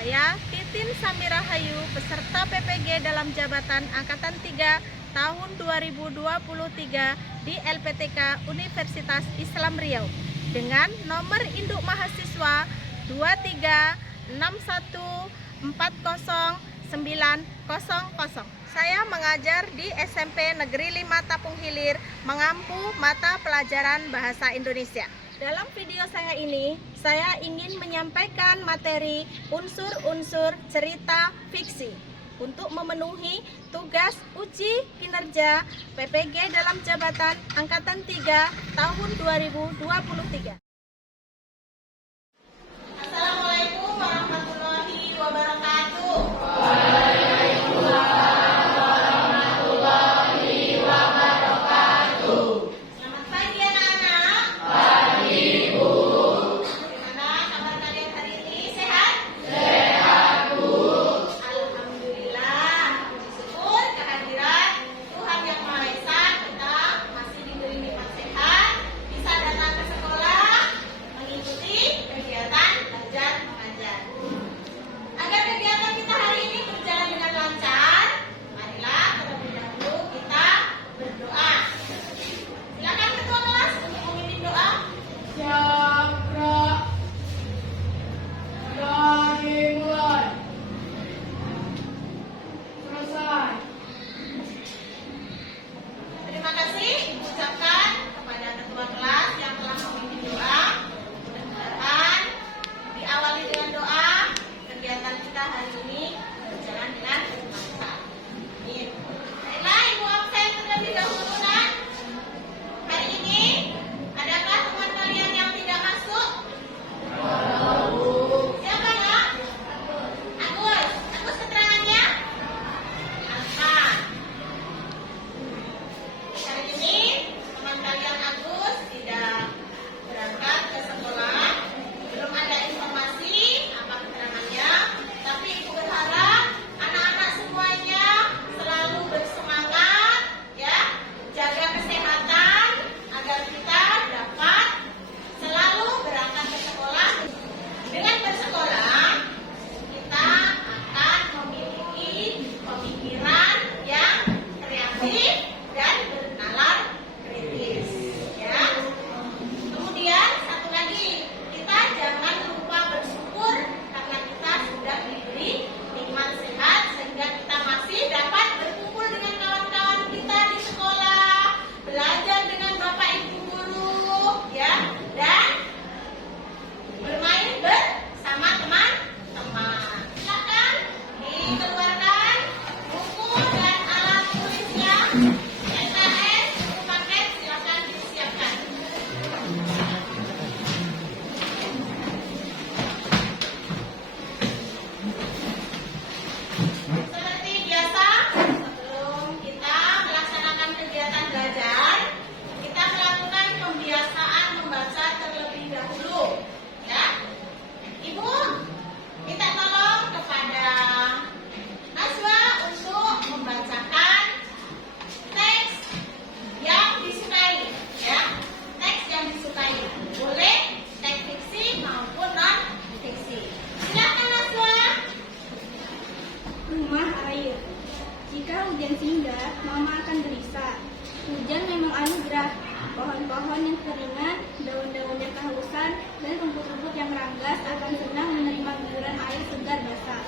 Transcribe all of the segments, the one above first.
Saya, Titin Samira Hayu, peserta PPG dalam jabatan Angkatan 3 tahun 2023 di LPTK Universitas Islam Riau dengan nomor induk mahasiswa 236140900. Saya mengajar di SMP Negeri 5 Tapung Hilir, mengampu mata pelajaran Bahasa Indonesia. Dalam video saya ini, saya ingin menyampaikan materi unsur-unsur cerita fiksi untuk memenuhi tugas uji kinerja PPG dalam jabatan Angkatan 3 tahun 2023. Assalamualaikum warahmatullahi wabarakatuh. Selamat pagi anak-anak. Bagaimana kabar kalian hari ini? Sehat? Alhamdulillah, puji syukur kehadiran Tuhan Yang Maha Esa, kita masih diberi nikmat sehat, bisa datang ke sekolah, mengikuti kegiatan belajar mengajar. Agar kegiatan kita hari ini berjalan dengan lancar, marilah terlebih dahulu kita berdoa. Silakan ketua kelas untuk memimpin doa. Dari mulai selesai. Terima kasih ucapkan kepada ketua kelas yang telah memimpin doa. Mudah-mudahan diawali dengan doa, kegiatan kita hari ini berjalan dengan lancar. Amin. Baiklah, Ibu absen terlebih dahulu, Nak. Hari ini adakah teman kalian yang tidak masuk? Siapa, Nak? Agus. Agus keterangannya? Apa? Hari ini teman kalian Agus tidak berangkat ke sekolah, belum ada informasi apa keterangannya, tapi Ibu berharap anak-anak semuanya selalu bersemangat, ya, jaga kesehatan agar kita dapat selalu berangkat ke sekolah. Dengan bersekolah, kita akan memiliki pemikiran yang kreatif dan bernalar kritis, ya. Kemudian satu lagi, kita jangan lupa bersyukur karena kita sudah diberi nikmat sehat sehingga kita masih dapat berkumpul dengan kawan-kawan kita di sekolah, belajar dengan Bapak Ibu guru, ya, dan bermain bersama teman-teman. Silakan dikeluarkan buku dan alat tulisnya. SKS, buku paket, silakan disiapkan. Seperti biasa, sebelum kita melaksanakan kegiatan belajar, kita melakukan pembiasaan membaca terlebih dahulu, ya. Ibu, minta tolong kepada Najwa untuk membacakan teks yang disukai, ya. Teks yang disukai, boleh teks fiksi maupun non fiksi. Silakan Najwa. Rumah air. Jika hujan singgah, mama akan gelisah. Hujan memang anugerah. Pohon-pohon yang keringat, daun-daunnya kehausan, dan rumput-rumput yang ranggas akan senang menerima guyuran air segar basah.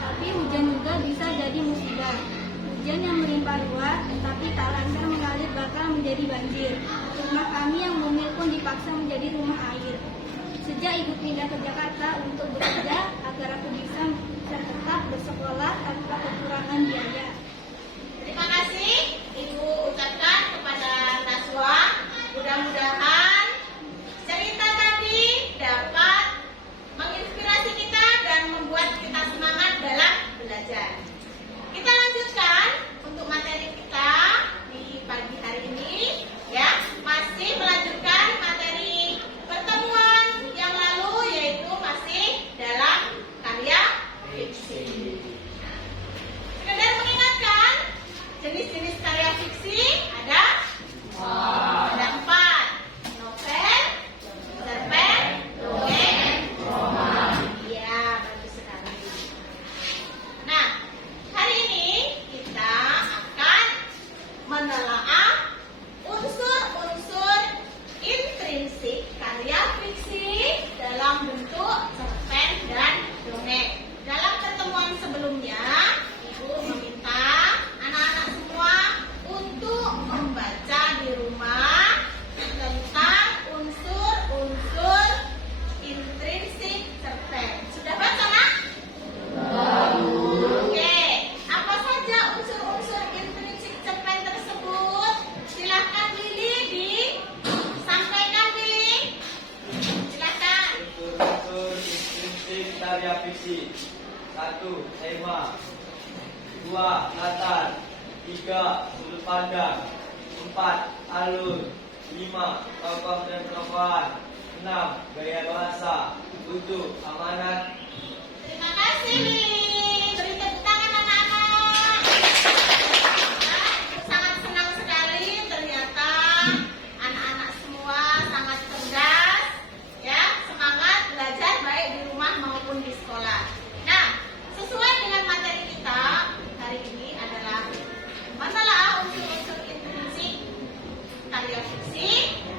Tapi hujan juga bisa jadi musibah. Hujan yang melimpah ruah, tetapi tak lancar mengalir bakal menjadi banjir. Rumah kami yang mungil pun dipaksa menjadi rumah air. Sejak ibu pindah ke Jakarta untuk bekerja agar aku bisa tetap bersekolah tanpa kekurangan biaya. Terima kasih Ibu ucapkan kepada Najwa. Mudah-mudahan cerita tadi dapat menginspirasi kita dan membuat kita semangat dalam belajar. Kita lanjutkan untuk materi kita di pagi hari ini, ya. Masih melanjutkan materi pertemuan yang lalu, yaitu masih dalam karya 1. Tema 2. Latar 3. Sudut pandang 4. Alur 5. Tokoh dan tokohan 6. Gaya bahasa 7. Amanat. Terima kasih. Beri tepuk tangan anak-anak. Sangat senang sekali ternyata anak-anak semua sangat cerdas, ya, semangat belajar baik di rumah maupun di sekolah. Nah, sesuai dengan materi kita hari ini adalah menelaah unsur-unsur intrinsik karya fiksi.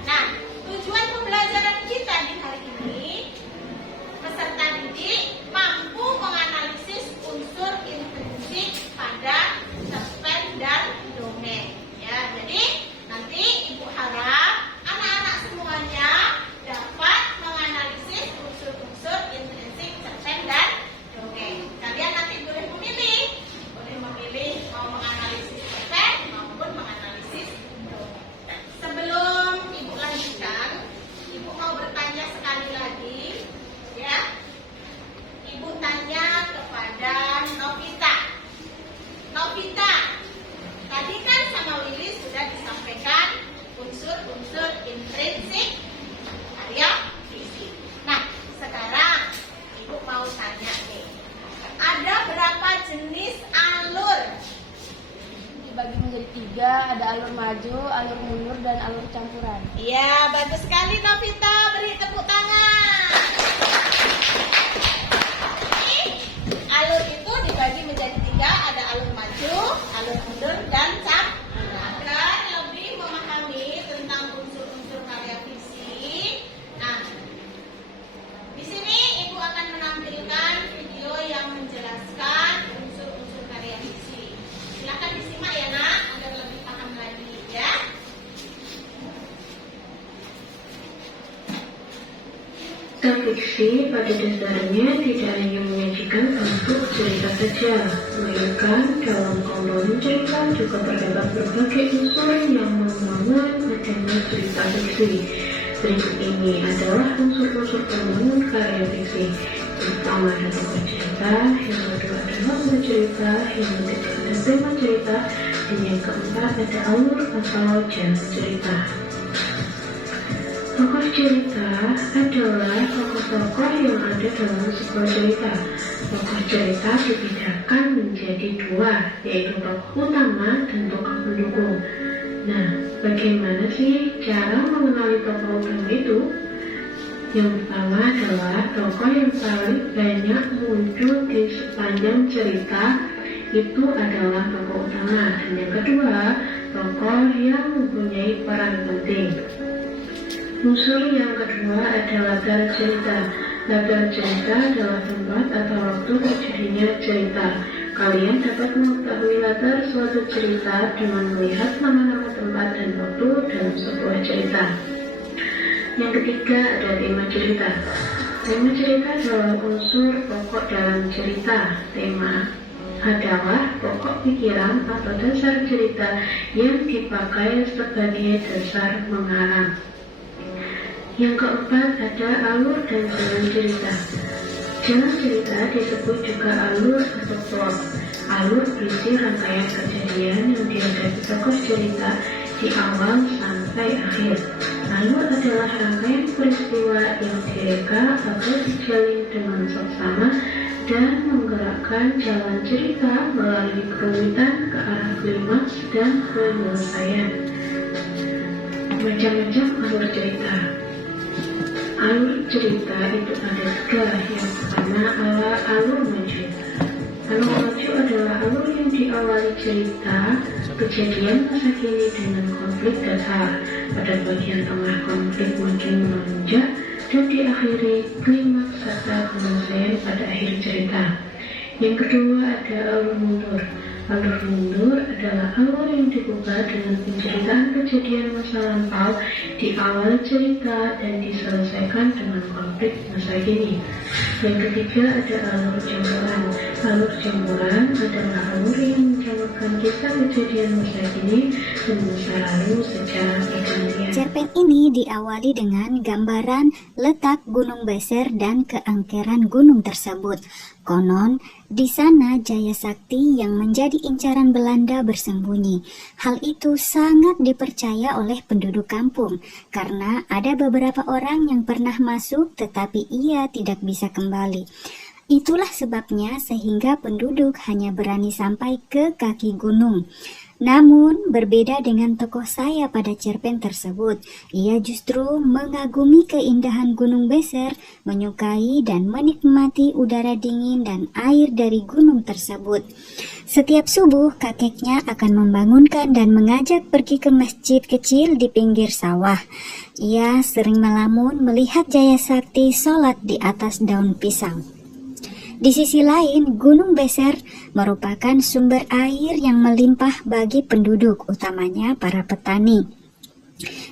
Nah, tujuan pembelajaran kita di hari ini, peserta didik mampu menganalisis unsur intrinsik pada cerpen dan dongeng. Ya, jadi nanti Ibu harap anak-anak semuanya dapat menganalisis unsur-unsur intrinsik cerpen dan dongeng. Kalian nanti boleh memilih mau menganalisis cerpen maupun menganalisis dongeng. Sebelum Ibu lanjutkan, Ibu mau bertanya sekali lagi, ya. Ibu tanya kepada Novita. Novita, tadi kan sama Willy sudah disampaikan unsur-unsur intrinsik karya fiksi. Nah, sekarang Ibu mau tanya nih, ada berapa jenis alur? Dibagi menjadi 3, ada alur maju, alur mundur, dan alur campuran. Iya, bagus sekali Novita, beri tepuk tangan. Alur itu dibagi menjadi 3, ada alur maju, alur mundur, dan campuran. Agar lebih memahami tentang unsur-unsur karya fiksi. Nah, di sini Ibu akan menampilkan video yang menjelaskan unsur-unsur karya fiksi. Silakan disimak ya Nak, agar lebih paham lagi ya. Fiksi pada dasarnya tidak hanya menyajikan bentuk cerita saja, melainkan dalam komponen cerita juga terdapat berbagai unsur yang membangun adanya cerita fiksi. Berikut ini adalah unsur-unsur pembangun karya fiksi. Pertama ada tokoh cerita, yang kedua ada alur cerita, yang ketiga ada tema cerita, dan yang keempat ada alur atau jalan cerita. Tokoh cerita adalah tokoh-tokoh yang ada dalam sebuah cerita. Tokoh cerita dibedakan menjadi 2, yaitu tokoh utama dan tokoh pendukung. Nah, bagaimana sih cara mengenali tokoh utama itu? Yang pertama adalah tokoh yang paling banyak muncul di sepanjang cerita itu adalah tokoh utama. Dan yang kedua, tokoh yang mempunyai peran penting. Unsur yang kedua adalah latar cerita. Latar cerita adalah tempat atau waktu terjadinya cerita. Kalian dapat mengetahui latar suatu cerita dengan melihat nama-nama tempat dan waktu dalam sebuah cerita. Yang ketiga ada tema cerita. Tema cerita adalah unsur pokok dalam cerita. Tema adalah pokok pikiran atau dasar cerita yang dipakai sebagai dasar mengarang. Yang keempat ada alur dan jalan cerita. Jalan cerita disebut juga alur atau plot. Alur berisi rangkaian kejadian yang dihadapi tokoh cerita di awal sampai akhir. Alur adalah rangkaian peristiwa yang direka atau dijalin dengan seksama dan menggerakkan jalan cerita melalui kerumitan ke arah klimaks dan penyelesaian. Macam-macam alur cerita. Alur cerita itu ada 3. Yang pertama adalah alur maju. Alur maju adalah alur yang diawali cerita kejadian masa kini dengan konflik dasar. Pada bagian tengah konflik makin melonjak dan diakhiri klimaks serta penyelesaian pada akhir cerita. Yang kedua ada alur mundur. Alur mundur adalah alur yang dibuka dengan penceritaan kejadian masa lampau di awal cerita dan diselesaikan dengan konflik masa kini. Yang ketiga ada alur campuran. Alur Jemuran adalah alur yang mencampurkan kisah kejadian masa kini dan masa lalu secara bergantian. Cerpen ini diawali dengan gambaran letak Gunung Beser dan keangkeran gunung tersebut. Konon, di sana Jaya Sakti yang menjadi incaran Belanda bersembunyi. Hal itu sangat dipercaya oleh penduduk kampung karena ada beberapa orang yang pernah masuk tetapi ia tidak bisa kembali. Itulah sebabnya sehingga penduduk hanya berani sampai ke kaki gunung. Namun, berbeda dengan tokoh saya pada cerpen tersebut, ia justru mengagumi keindahan Gunung Beser, menyukai dan menikmati udara dingin dan air dari gunung tersebut. Setiap subuh, kakeknya akan membangunkan dan mengajak pergi ke masjid kecil di pinggir sawah. Ia sering melamun melihat Jaya Sakti sholat di atas daun pisang. Di sisi lain, Gunung Beser merupakan sumber air yang melimpah bagi penduduk, utamanya para petani.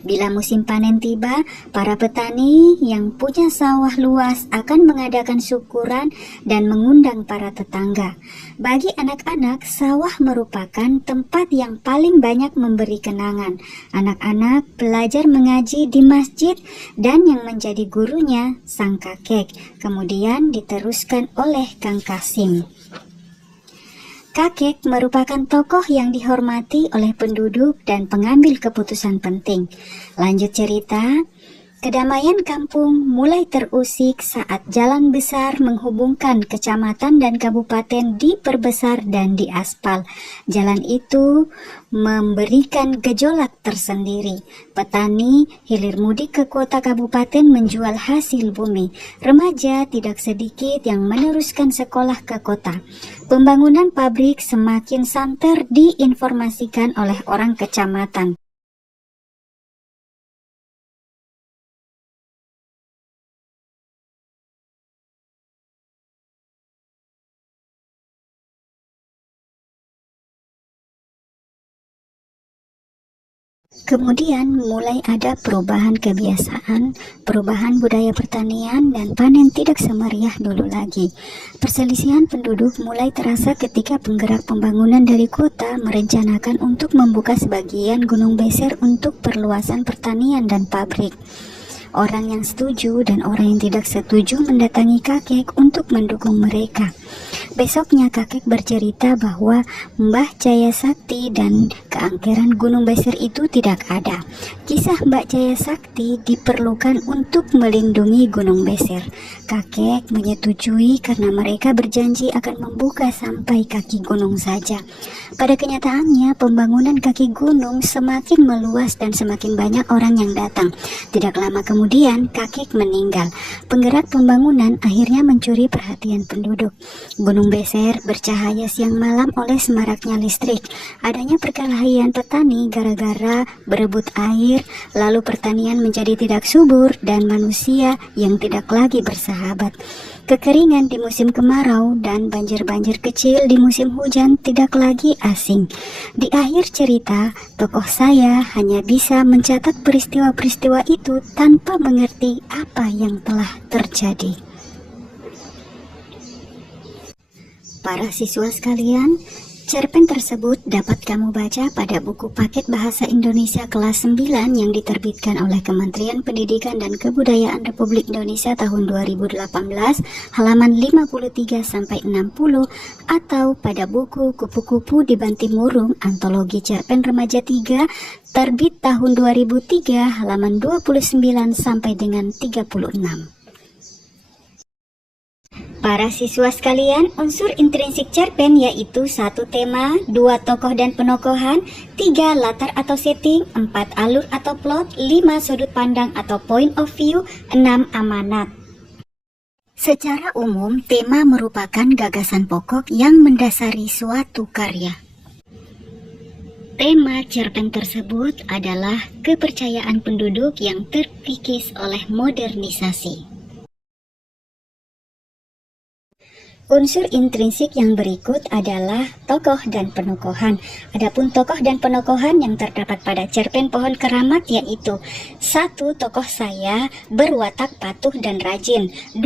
Bila musim panen tiba, para petani yang punya sawah luas akan mengadakan syukuran dan mengundang para tetangga. Bagi anak-anak, sawah merupakan tempat yang paling banyak memberi kenangan. Anak-anak belajar mengaji di masjid dan yang menjadi gurunya sang kakek, kemudian diteruskan oleh Kang Kasim. Kakek merupakan tokoh yang dihormati oleh penduduk dan pengambil keputusan penting. Lanjut cerita, kedamaian kampung mulai terusik saat jalan besar menghubungkan kecamatan dan kabupaten diperbesar dan diaspal. Jalan itu memberikan gejolak tersendiri. Petani hilir mudik ke kota kabupaten menjual hasil bumi. Remaja tidak sedikit yang meneruskan sekolah ke kota. Pembangunan pabrik semakin santer diinformasikan oleh orang kecamatan. Kemudian mulai ada perubahan kebiasaan, perubahan budaya pertanian dan panen tidak semeriah dulu lagi. Perselisihan penduduk mulai terasa ketika penggerak pembangunan dari kota merencanakan untuk membuka sebagian Gunung Beser untuk perluasan pertanian dan pabrik. Orang yang setuju dan orang yang tidak setuju mendatangi kakek untuk mendukung mereka. Besoknya kakek bercerita bahwa Mbah Jaya Sakti dan keangkeran Gunung Beser itu tidak ada. Kisah Mbak Jaya Sakti diperlukan untuk melindungi Gunung Beser. Kakek menyetujui karena mereka berjanji akan membuka sampai kaki gunung saja. Pada kenyataannya, pembangunan kaki gunung semakin meluas dan semakin banyak orang yang datang. Tidak lama kemudian, kakek meninggal. Penggerak pembangunan akhirnya mencuri perhatian penduduk. Gunung Beser bercahaya siang malam oleh semaraknya listrik. Adanya perkelahian petani gara-gara berebut air, lalu pertanian menjadi tidak subur dan manusia yang tidak lagi bersahabat. Kekeringan di musim kemarau dan banjir-banjir kecil di musim hujan tidak lagi asing. Di akhir cerita, tokoh saya hanya bisa mencatat peristiwa-peristiwa itu tanpa mengerti apa yang telah terjadi. Para siswa sekalian, cerpen tersebut dapat kamu baca pada buku paket Bahasa Indonesia kelas 9 yang diterbitkan oleh Kementerian Pendidikan dan Kebudayaan Republik Indonesia tahun 2018, halaman 53-60, atau pada buku Kupu-Kupu di Bantimurung, Antologi Cerpen Remaja 3, terbit tahun 2003, halaman 29 sampai dengan 36. Para siswa sekalian, unsur intrinsik cerpen yaitu 1 tema, 2 tokoh dan penokohan, 3 latar atau setting, 4 alur atau plot, 5 sudut pandang atau point of view, 6 amanat. Secara umum, tema merupakan gagasan pokok yang mendasari suatu karya. Tema cerpen tersebut adalah kepercayaan penduduk yang terkikis oleh modernisasi. Unsur intrinsik yang berikut adalah tokoh dan penokohan. Adapun tokoh dan penokohan yang terdapat pada cerpen Pohon Keramat yaitu 1. Tokoh saya berwatak patuh dan rajin. 2.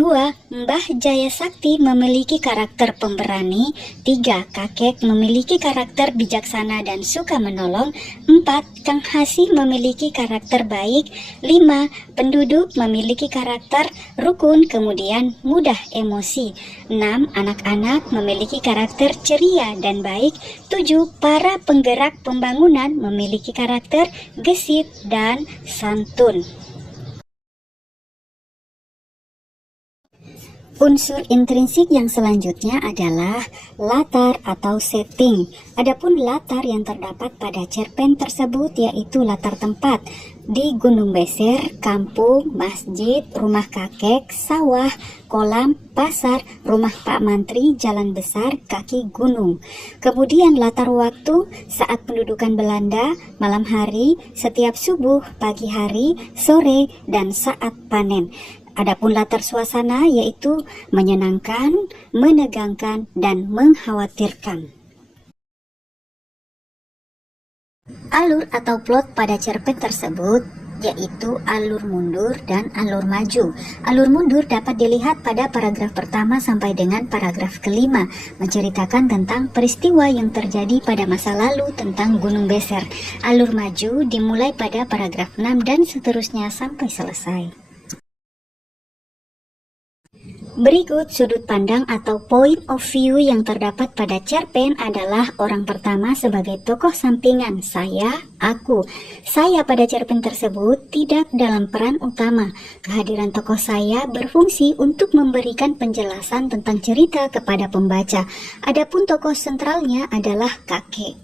Mbah Jaya Sakti memiliki karakter pemberani. 3. Kakek memiliki karakter bijaksana dan suka menolong. 4. Kang Hasih memiliki karakter baik. 5. Penduduk memiliki karakter rukun kemudian mudah emosi. 6. Anak-anak memiliki karakter ceria dan baik. 7. Para penggerak pembangunan memiliki karakter gesit dan santun. Unsur intrinsik yang selanjutnya adalah latar atau setting. Adapun latar yang terdapat pada cerpen tersebut yaitu latar tempat di Gunung Beser, kampung, masjid, rumah kakek, sawah, kolam, pasar, rumah Pak Mantri, jalan besar, kaki gunung. Kemudian latar waktu saat pendudukan Belanda, malam hari, setiap subuh, pagi hari, sore, dan saat panen. Adapun latar suasana yaitu menyenangkan, menegangkan, dan mengkhawatirkan. Alur atau plot pada cerpen tersebut yaitu alur mundur dan alur maju. Alur mundur dapat dilihat pada paragraf pertama sampai dengan paragraf kelima, menceritakan tentang peristiwa yang terjadi pada masa lalu tentang Gunung Beser. Alur maju dimulai pada paragraf 6 dan seterusnya sampai selesai. Berikut sudut pandang atau point of view yang terdapat pada cerpen adalah orang pertama sebagai tokoh sampingan, saya, aku. Saya pada cerpen tersebut tidak dalam peran utama. Kehadiran tokoh saya berfungsi untuk memberikan penjelasan tentang cerita kepada pembaca. Adapun tokoh sentralnya adalah kakek.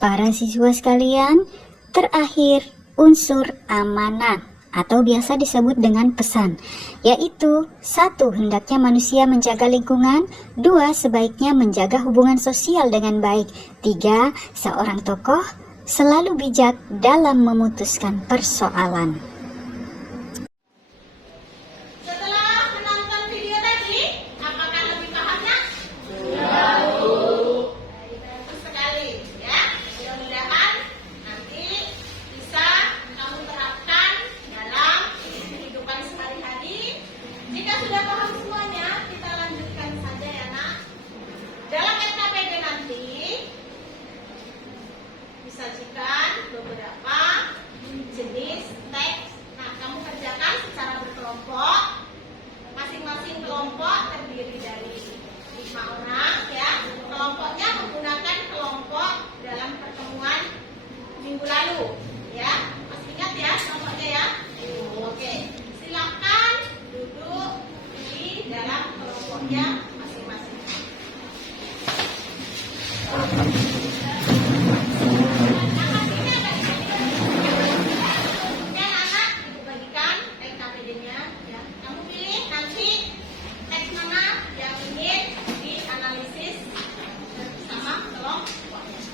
Para siswa sekalian, terakhir unsur amanat atau biasa disebut dengan pesan, yaitu 1. Hendaknya manusia menjaga lingkungan. 2. Sebaiknya menjaga hubungan sosial dengan baik. 3. Seorang tokoh selalu bijak dalam memutuskan persoalan. Setelah menonton video tadi, apakah lebih paham nak? Bagus sekali ya. Mudah-mudahan nanti bisa kamu terapkan dalam kehidupan sehari-hari. Jika sudah paham semuanya, kita lanjutkan saja ya nak. Dalam SKPD nanti disajikan beberapa jenis teks. Nah, kamu kerjakan secara berkelompok. Masing-masing kelompok terdiri dari 5 orang ya. Kelompoknya menggunakan kelompok dalam pertemuan minggu lalu ya. Masih ingat ya kelompoknya ya? Oke, silakan duduk di dalam kelompoknya masing-masing. Dan anak ibu bagikan SKPD-nya ya. Kamu pilih nanti teks mana yang ingin dianalisis bersama kelompoknya.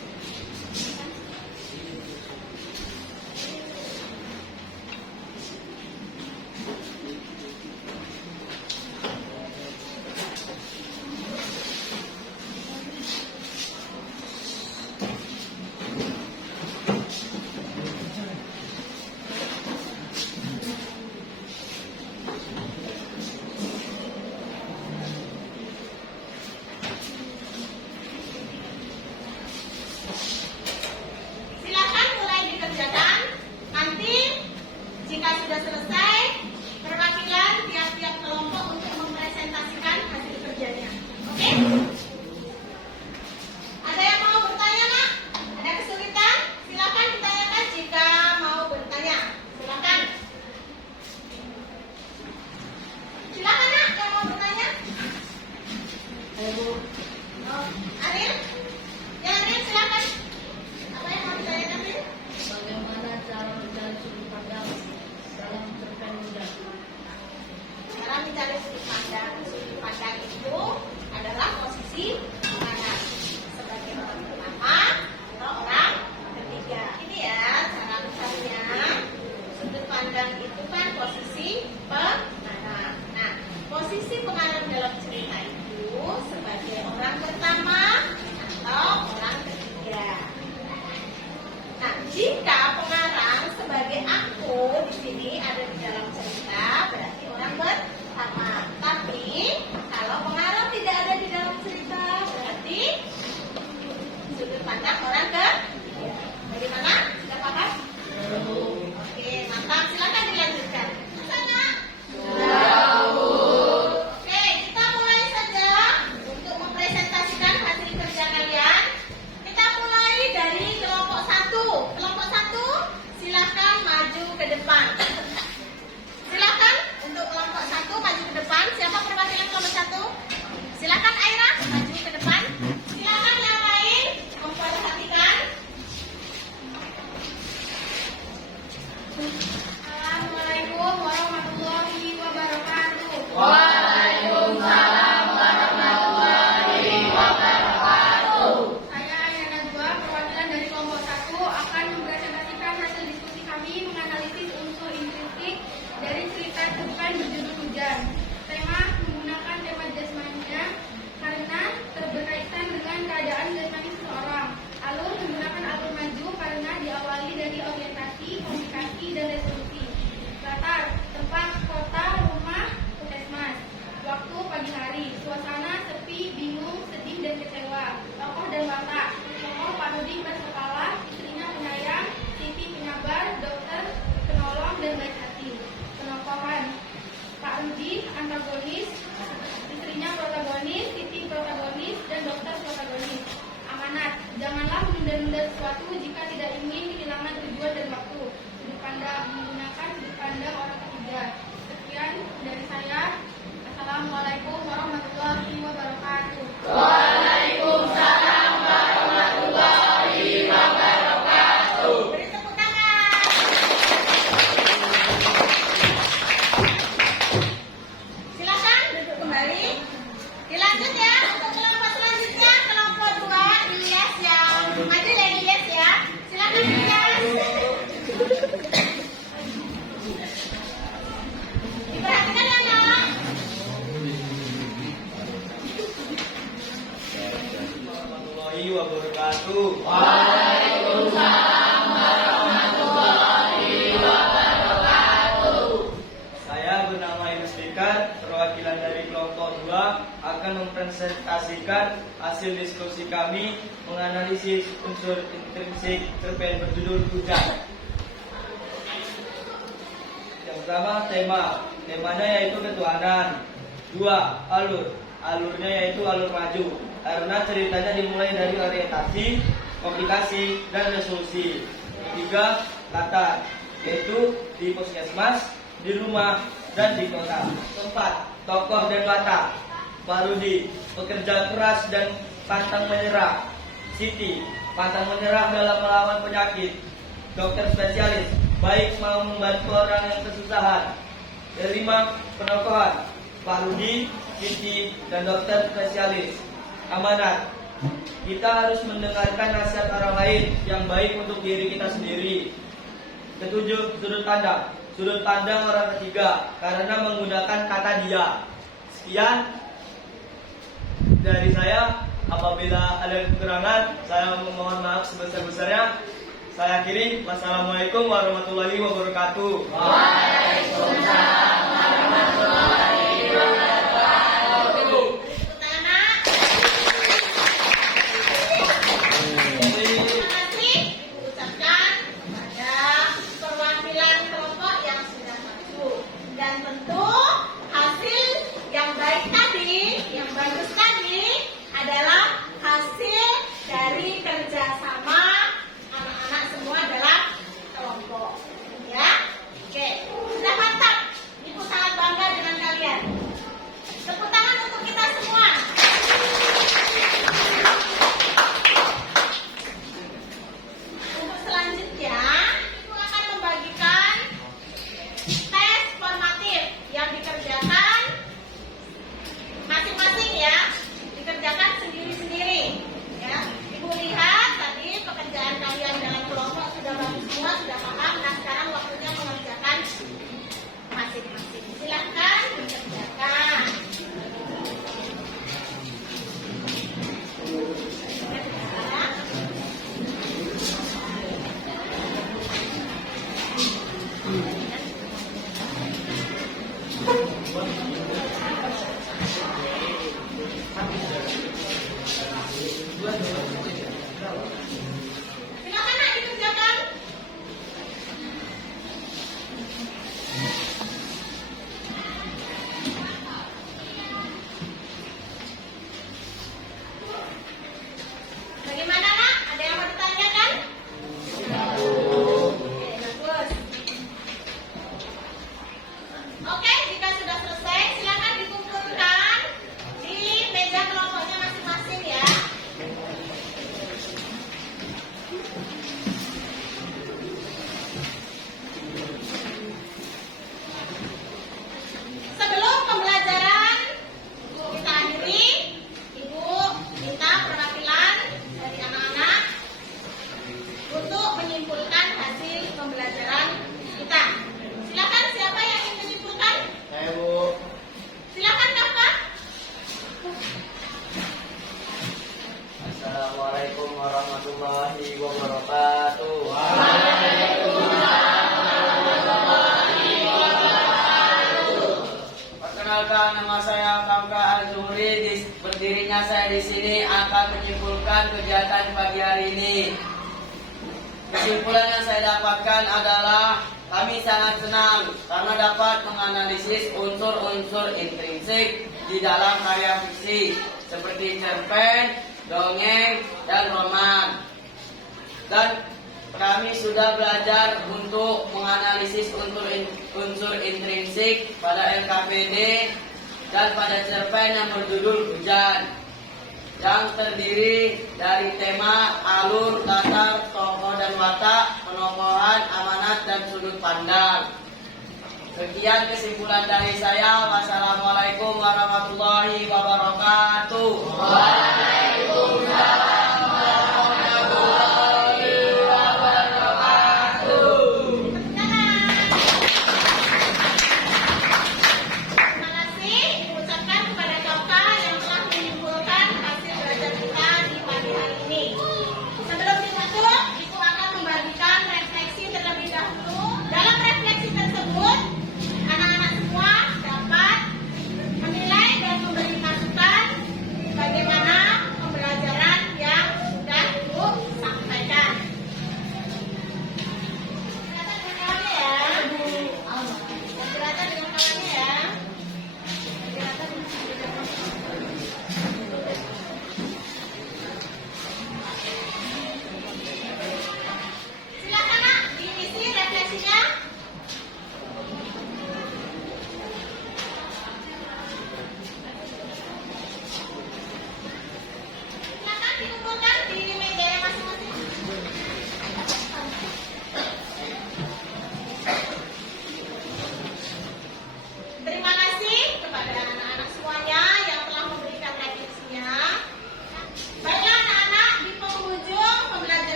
Dilanjut ya untuk kelompok selanjutnya, kelompok 2 Ilyas ya. Maju ya Ilyas ya. Silakan Ilyas. Diperhatikan ya nak. Warahmatullahi wabarakatuh. Saya bernama Yunus Fikar, perwakilan dari kelompok 2 akan mempresentasikan hasil diskusi kami menganalisis unsur intrinsik cerpen berjudul Hujan. Yang pertama temanya yaitu ketuhanan. 2. Alurnya yaitu alur maju, karena ceritanya dimulai dari orientasi, komplikasi, dan resolusi. 3. Latar, yaitu di puskesmas, di rumah, dan di kota. 4. Tokoh dan watak. Parodi, pekerja keras dan pantang menyerah. Siti, pantang menyerah dalam melawan penyakit. Dokter spesialis, baik mau membantu orang yang kesusahan. 5. Penokohan, Parodi, Siti, dan dokter spesialis. Amanat, kita harus mendengarkan nasihat orang lain yang baik untuk diri kita sendiri. 7. Sudut pandang orang ketiga karena menggunakan kata dia. Sekian dari saya. Apabila ada kekurangan, saya memohon maaf sebesar-besarnya. Saya akhiri. Wassalamualaikum warahmatullahi wabarakatuh. warahmatullahi wabarakatuh. Perkenalkan, nama saya Kamka Al-Zuhri. Berdirinya saya di sini akan menyimpulkan kegiatan pagi hari ini. Kesimpulan yang saya dapatkan adalah kami sangat senang karena dapat menganalisis unsur-unsur intrinsik di dalam karya fiksi seperti cerpen, dongeng, dan roman. Dan kami sudah belajar untuk menganalisis unsur intrinsik pada LKPD dan pada cerpen yang berjudul Hujan, yang terdiri dari tema, alur, latar, tokoh dan watak, penokohan, amanat, dan sudut pandang. Sekian kesimpulan dari saya. Wassalamualaikum warahmatullahi wabarakatuh.